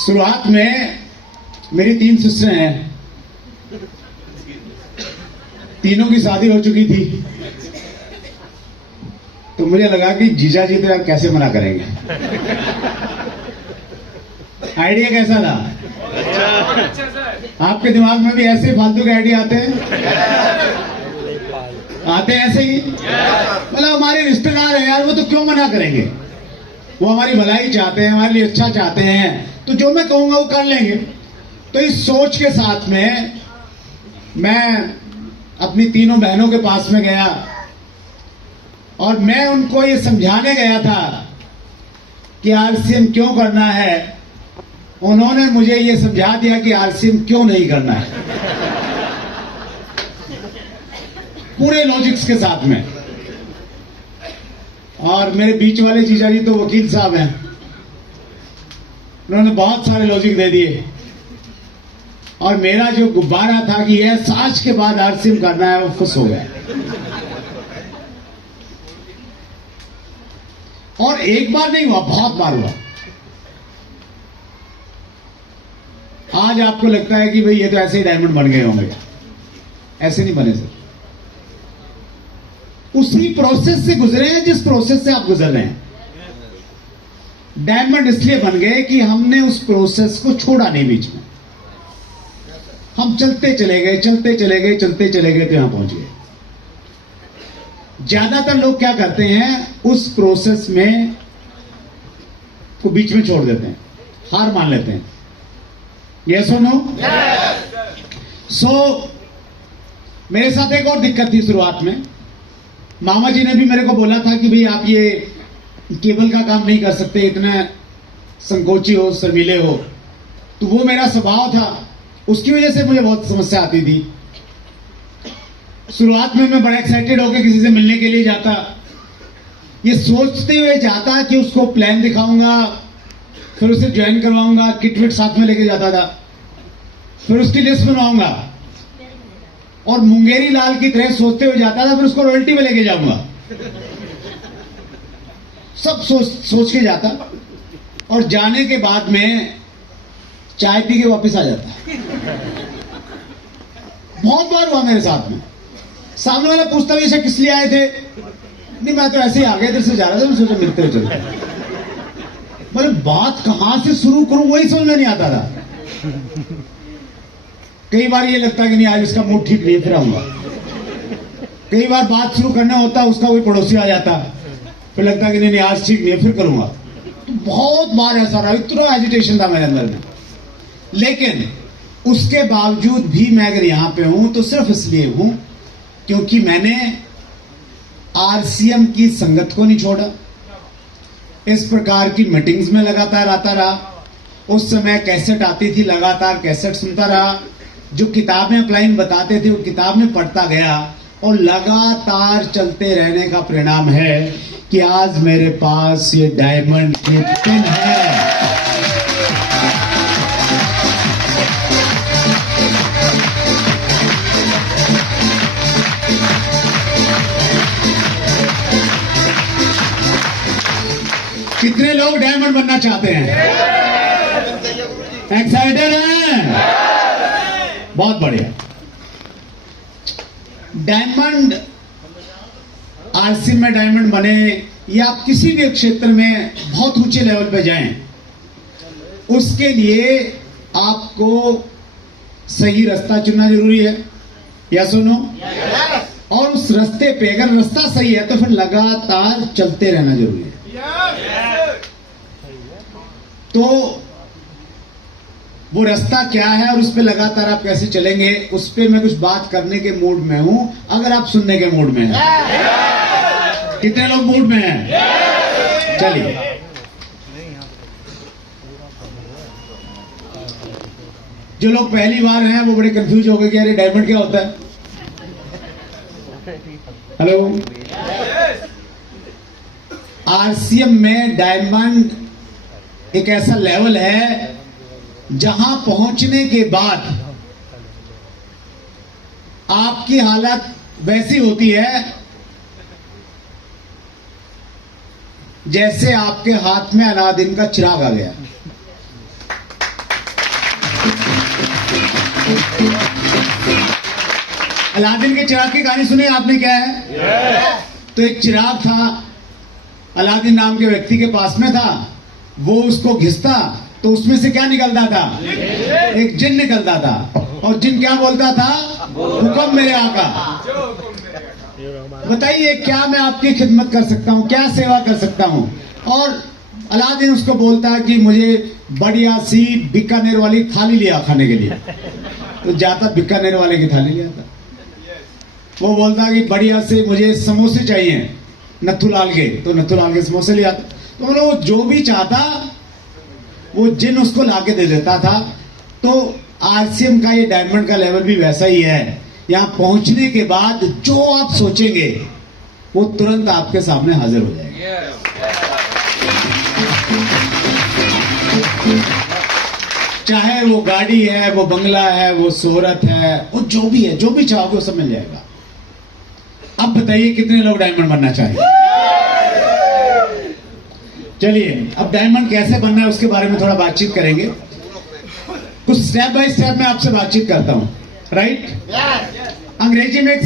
शुरुआत में मेरी 3 सिस्टर हैं, तीनों की शादी हो चुकी थी। तो मुझे लगा कि जीजा जी तो कैसे मना करेंगे। आइडिया कैसा था? आपके दिमाग में भी ऐसे फालतू के आइडिया आते हैं? आते हैं ऐसे ही। मतलब हमारे रिश्तेदार हैं यार, वो तो क्यों मना करेंगे? वो हमारी भलाई चाहते हैं, हमारे लिए अच्छा चाहते हैं, तो जो मैं कहूंगा वो कर लेंगे। तो इस सोच के साथ में मैं अपनी तीनों बहनों के पास में गया और मैं उनको ये समझाने गया था कि आरसीएम क्यों करना है। उन्होंने मुझे ये समझा दिया कि आरसीएम क्यों नहीं करना है, पूरे लॉजिक्स के साथ में। और मेरे बीच वाले जीजा जी तो वकील साहब हैं, उन्होंने बहुत सारे लॉजिक दे दिए। और मेरा जो गुब्बारा था कि यह आज के बाद आरसीएम करना है, वो खुश हो गया। और एक बार नहीं हुआ, बहुत बार हुआ। आज आपको लगता है कि भाई ये तो ऐसे ही डायमंड बन गए होंगे, ऐसे नहीं बने सर। उसी प्रोसेस से गुजरे हैं जिस प्रोसेस से आप गुजर रहे हैं। डायमंड इसलिए बन गए कि हमने उस प्रोसेस को छोड़ा नहीं बीच में। हम चलते चले गए, चलते चले गए, चलते चले गए, तो यहां पहुंच गए। ज्यादातर लोग क्या करते हैं, उस प्रोसेस में को बीच में छोड़ देते हैं, हार मान लेते हैं। यस और नो? सो मेरे साथ एक और दिक्कत थी शुरुआत में। मामा जी ने भी मेरे को बोला था कि भाई आप ये केबल का काम नहीं कर सकते, इतना संकोची हो, शर्मीले हो। तो वो मेरा स्वभाव था, उसकी वजह से मुझे बहुत समस्या आती थी। शुरुआत में मैं बड़ा एक्साइटेड होकर किसी से मिलने के लिए जाता, ये सोचते हुए जाता कि उसको प्लान दिखाऊंगा, फिर उसे ज्वाइन करवाऊंगा, किट विट साथ में लेके जाता था, फिर उसकी लिस्ट बनवाऊंगा और मुंगेरी लाल की तरह सोचते हुए जाता था, फिर उसको रॉयल्टी में लेके जाऊंगा। सब सोच के जाता और जाने के बाद में चाय पी के वापस आ जाता। बहुत बार हुआ मेरे साथ में। सामने वाला पूछता भी, किस लिए आए थे? नहीं, मैं तो ऐसे ही आ गया, इधर से जा रहा था, मैं सोचा मिलते हुए चलते। मतलब बात कहां से शुरू करूं वही समझ में नहीं आता था। कई बार ये लगता कि नहीं आज इसका मूड ठीक नहीं, फिर आऊंगा। कई बार बात शुरू करना होता, उसका कोई पड़ोसी आ जाता, फिर लगता कि नहीं आज ठीक नहीं, फिर करूंगा। तो बहुत बार ऐसा रहा, इतना एजिटेशन था मेरे अंदर में। लेकिन उसके बावजूद भी मैं अगर यहां पे हूं तो सिर्फ इसलिए हूं क्योंकि मैंने आरसीएम की संगत को नहीं छोड़ा। इस प्रकार की मीटिंग्स में लगातार आता रहा। उस समय कैसेट आती थी, लगातार कैसेट सुनता रहा। जो किताबें अपलाइन बताते थे वो किताब में पढ़ता गया और लगातार चलते रहने का परिणाम है कि आज मेरे पास ये डायमंड की पिन है। कितने लोग डायमंड बनना चाहते हैं? एक्साइटेड हैं? बहुत बढ़िया। डायमंड, आरसीएम में डायमंड बने या आप किसी भी क्षेत्र में बहुत ऊंचे लेवल पे जाएं, उसके लिए आपको सही रास्ता चुनना जरूरी है। या सुनो, और उस रास्ते पे अगर रास्ता सही है तो फिर लगातार चलते रहना जरूरी है। तो वो रास्ता क्या है और उस पे लगातार आप कैसे चलेंगे, उस पे मैं कुछ बात करने के मूड में हूं, अगर आप सुनने के मूड में हैं। कितने लोग मूड में हैं? चलिए, जो लोग पहली बार हैं वो बड़े कंफ्यूज हो गए कि अरे डायमंड क्या होता है। हेलो, आरसीएम में डायमंड एक ऐसा लेवल है जहां पहुंचने के बाद आपकी हालत वैसी होती है जैसे आपके हाथ में अलादीन का चिराग आ गया। अलादीन के चिराग की कहानी सुनी आपने, क्या है? तो एक चिराग था, अलादीन नाम के व्यक्ति के पास में था। वो उसको घिसता तो उसमें से क्या निकलता था? एक जिन निकलता था। और जिन क्या बोलता था? हुक्म मेरे आका। बताइए क्या मैं आपकी खिदमत कर सकता हूँ, क्या सेवा कर सकता हूँ? और अलादीन उसको बोलता है कि मुझे बढ़िया सी बीकानेर वाली थाली लिया खाने के लिए। तो जाता बीकानेर वाले की थाली ले आता। वो बोलता कि बढ़िया से मुझे समोसे चाहिए नथुलाल के, तो नथुलाल के समोसे ले आता। तो मतलब वो जो भी चाहता वो जिन उसको लाके दे देता था। तो आरसीएम का ये डायमंड का लेवल भी वैसा ही है। यहाँ पहुंचने के बाद जो आप सोचेंगे वो तुरंत आपके सामने हाजिर हो जाएगा। चाहे वो गाड़ी है, वो बंगला है, वो शोहरत है, वो जो भी है, जो भी चाहोगे वो सब मिल जाएगा। अब बताइए कितने लोग डायमंड बनना चाहिए? चलिए अब डायमंड कैसे बनना है उसके बारे में थोड़ा बातचीत करेंगे। कुछ स्टेप बाय स्टेप मैं आपसे बातचीत करता हूं, राइट? अंग्रेजी में